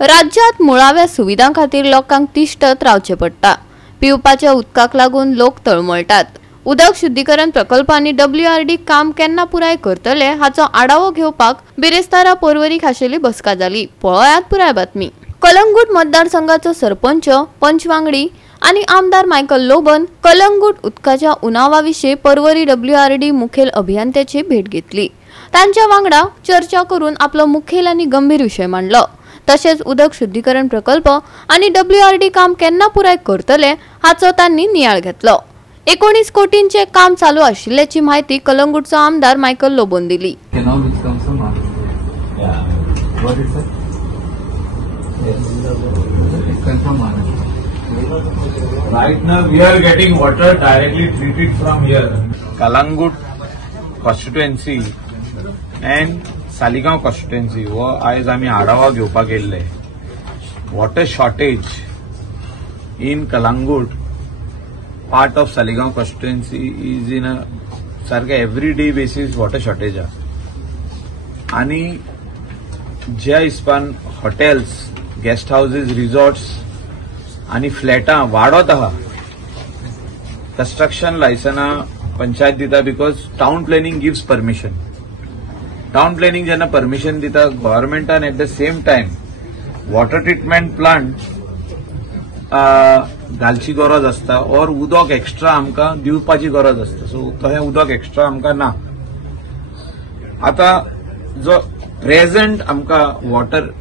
राज्यात मुळाव्या सुविधां खातीर लोकांक तिश्तत रावचे पडटा। पिवपाच्या उदकाक लागून लोक तळमळटात। उदक शुद्धीकरण प्रकल्प आनी WRD काम केन्ना पुराय करतले हाचो आढावो घेवपाक बिरेस्तारा पर्वरी खाशेली बसका जाली। पळयात पुराय बातमी। कलंगूट मतदारसंघाचो सरपंच पंचवांगडी आनी आमदार मायकल लोबन कलंगूट उदकाच्या उणावा विशीं पर्वरी WRD मुखेल अभियंत्याची भेट घेतली। तांच्या वांगडा चर्चा करून आपलो मुखेल आनी गंभीर विषय मांडलो। तशेंच उदक शुद्धीकरण प्रकल्प आनी WRD काम केन्ना पुराय करतले हाचो तांणी नियाळ घेतलो। 19 कोटींचे काम चालू आशिल्ल्याची माहिती कलंगूटचो आमदार मायकल लोबन दिली। Right now we are getting water directly treated from here. Kalangut constituency and Saligaon constituency wo आज आम्ही आढावा घेवपाक गेल्ले। Water shortage in Kalangut, part of Saligaon constituency is in a सारखे everyday basis water shortage आणि ज्या हिसपान hotels, guest houses, resorts आणि फ्लॅटां वाढत आहा। कंस्ट्रक्शन लायसना पंचायत दिता because town planning gives permission. Town planning जेन्ना परमिशन दिता गव्हर्नमेंटान at the same time water treatment plant घालची गरज आसता और उदक एक्स्ट्रा आमकां दिवपाची गरज आसता। सो तशें उदक एक्स्ट्रा आमकां ना। आता जो प्रेझेंट आमकां वॉटर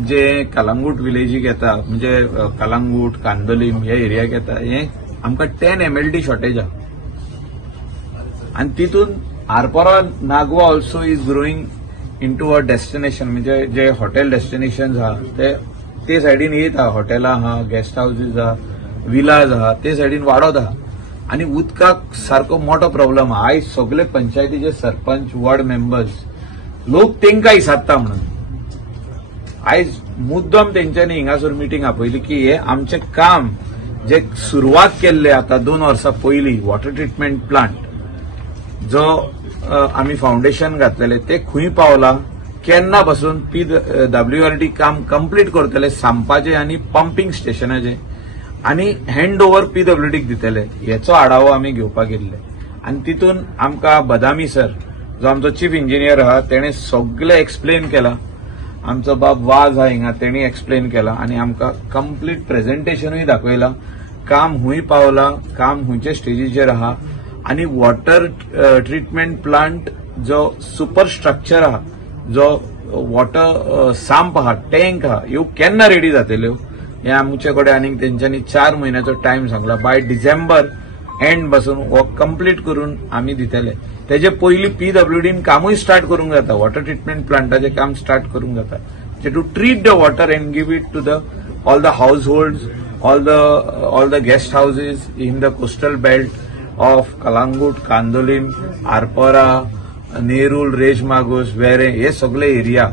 जे कलंगूट विलेजीक येता म्हणजे कलंगूट कांदोलीम ह्या एरियाक येता हे आमकां 10 MLD शॉर्टेज आणि तितून Arpora Nagwa also is growing into a destination म्हणजे जे हॉटेल डेस्टिनेशन्स आहा ते सायडीन येत आहा। हॉटेलां आहा, गेस्ट हाऊसेस आहा, विलाज आहा, ते सायडीन वाडत आहा आणि उदकाक सारको मोठो प्रॉब्लेम आहा। आयज सगळे पंचायतीचे सरपंच वॉर्ड मेंबर्स लोक तेंकां हिसाबता म्हणून आयज मुद्दम तेंच्यांनी हिंगासर मिटींग आपयली की हे आमचे काम जे सुरवात केल्ले आता 2 वर्सां पयलीं वॉटर ट्रीटमेंट प्लांट जो आमी फाउंडेशन घातलेले ते खंय पावला, केन्ना पासून WRD काम कंप्लीट करतले सांपाचे आनी पंपिंग स्टेशनाचे आनी हँड ओव्हर PWDक दितले हेचो आढावो आमी घेवपाक गेल्ले। आनी तितून आमकां बदामी सर जो आमचो चीफ इंजिनियर आहा तेणे सगळे एक्सप्लेन केला। आमचो बाब वाज हा हिंगा तेणी एक्सप्लेन केला आणि आमकां कंप्लीट प्रेझेंटेशनूय दाखयला काम हुंय पावला, काम हुंयचे स्टेजीचेर आहा आणि वॉटर ट्रीटमेंट प्लांट जो सुपर स्ट्रक्चर आहा, जो वॉटर सांप आहा, टँक आहा, ह्यो केन्ना रेडी जातल्यो हे आमचे कडेन आनीक तेंच्यांनी 4 म्हयन्याचो टायम सांगला। बाय डिसेंबर एंड पासून हो कंप्लीट करून आमी दितले। तेजे पयली PWDन कामूय स्टार्ट करूंक जाता, वॉटर ट्रीटमेंट प्लांटाचे काम स्टार्ट करूंक जाता to treat the water end give it to the all the households, all the guest houses in the coastal belt of Calangute, Candolim, Arpora, Nerul, रेजमागोस, वेरे हे सगळे एरिया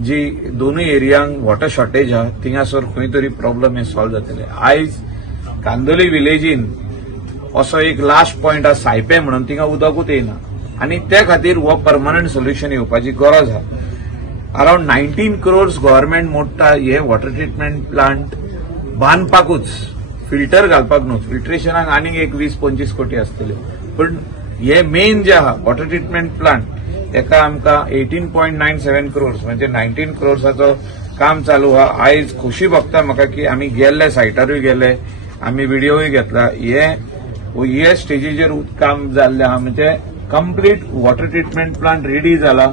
जी दोनूय एरियांक वॉटर शॉर्टेज आहा थिंगासर खंय तरी प्रॉब्लेम हे सॉल्व जातले। आयज कांदोली विलेजीन असो एक लास्ट पॉइंट आहा सायपे म्हणून थिंगा उदकूच येना आणि त्या खातीर हो परमनंट सोल्युशन येवपाची गरज आहा। अराउंड 19 crores गव्हर्नमेंट मोडटा हे वॉटर ट्रीटमेंट प्लांट बांदपाकूच, फिल्टर घालपाक न्हू। फिल्ट्रेशनाक आनीक एक 20-25 कोटी आसतले पण हे मेन जे आहा वॉटर ट्रीटमेंट प्लांट तेका आमकां 18.97 crores म्हणजे 19 crores काम चालू आहा। आयज खोशी भोगता म्हाका की आमी गेल्ले सायटारूय गेले, आमी व्हिडिओय घेतला। हे स्टेजीचेर काम जाल्ले आहा म्हणजे complete water treatment plant ready जाला।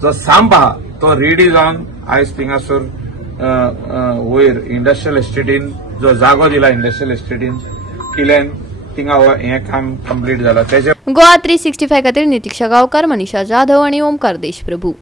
जो सांप आहा तो रेडी जावन आयज थिंगासर वयर इंडस्ट्रियल एस्टेटीन जो जागो दिला इंडस्ट्रियल एस्टेटीन किल्यान थिंगा हे काम कंप्लीट जाला। गोवा 365 खातीर नितीक्षा गांवकार, मनीषा जाधव आणि ओमकार देशप्रभू।